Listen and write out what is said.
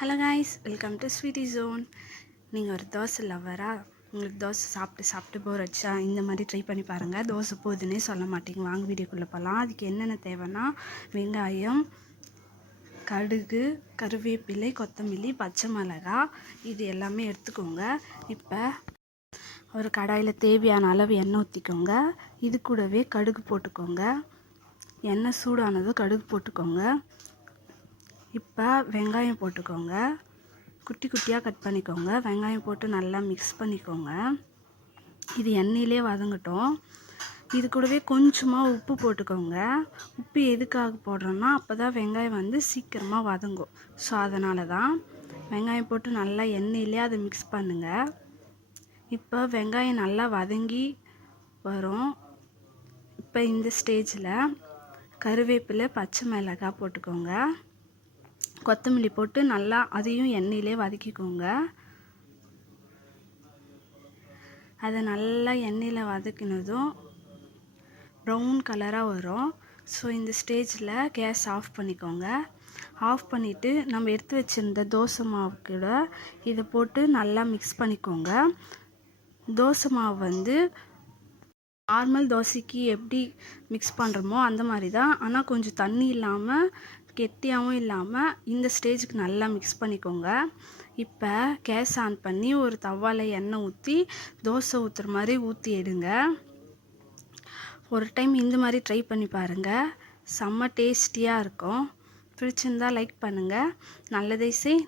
Hello guys welcome to sweety zone நீங்கள் ஒரு தோசை லவ்வரா உங்களுக்கு தோசை சாப்பிட்டு சாப்பிட்டு போர் வச்சா இந்த மாதிரி ட்ரை பண்ணி பாருங்கள் தோசை போகுதுன்னே சொல்ல மாட்டீங்க. வாங்க வீடியோக்குள்ளே போகலாம் அதுக்கு என்னென்ன தேவைன்னா வெங்காயம் கடுகு கருவேப்பிலை கொத்தமல்லி பச்சை மிளகா. இது எல்லாமே எடுத்துக்கோங்க. இப்போ ஒரு கடாயில் தேவையான அளவு எண்ணெய் ஊற்றிக்கோங்க இது கூடவே கடுகு போட்டுக்கோங்க. எண்ணெய் சூடானதும் கடுகு போட்டுக்கோங்க. இப்போ வெங்காயம் போட்டுக்கோங்க. குட்டி குட்டியாக கட் பண்ணிக்கோங்க. வெங்காயம் போட்டு நல்லா மிக்ஸ் பண்ணிக்கோங்க. இது எண்ணெயிலே வதங்கட்டும். இது கூடவே கொஞ்சமாக உப்பு போட்டுக்கோங்க. உப்பு எதுக்காக போடுறோன்னா அப்போ தான் வெங்காயம் வந்து சீக்கிரமாக வதங்கும். ஸோ அதனால தான் வெங்காயம் போட்டு நல்லா எண்ணெயிலே அதை மிக்ஸ் பண்ணுங்கள் இப்போ வெங்காயம் நல்லா வதங்கி வரும். இப்போ இந்த ஸ்டேஜில் கருவேப்பிலை பச்சை மிளகாய் போட்டுக்கோங்க. கொத்தமல்லி போட்டு நல்லா அதையும் எண்ணெயிலே வதக்கிக்கோங்க. அதை நல்லா எண்ணெயில் வதக்கினதும் ப்ரௌன் கலராக வரும். ஸோ இந்த ஸ்டேஜில் கேஸ் ஆஃப் பண்ணிக்கோங்க. ஆஃப் பண்ணிவிட்டு நம்ம எடுத்து வச்சுருந்த தோசை மாவு கூட இதை போட்டு நல்லா மிக்ஸ் பண்ணிக்கோங்க. தோசை மாவு வந்து நார்மல் தோசைக்கு எப்படி மிக்ஸ் பண்ணுறோமோ அந்த மாதிரி தான். ஆனால் கொஞ்சம் தண்ணி இல்லாமல் கெட்டியாகவும் இல்லாமல் இந்த ஸ்டேஜுக்கு நல்லா மிக்ஸ் பண்ணிக்கோங்க. இப்போ கேஸ் ஆன் பண்ணி ஒரு தவால எண்ணெய் ஊற்றி தோசை ஊற்றுற மாதிரி ஊற்றி எடுங்க. ஒரு டைம் இந்த மாதிரி ட்ரை பண்ணி பாருங்கள் செம்ம டேஸ்டியாக இருக்கும். பிடிச்சிருந்தால் லைக் பண்ணுங்கள் நல்லதை செய்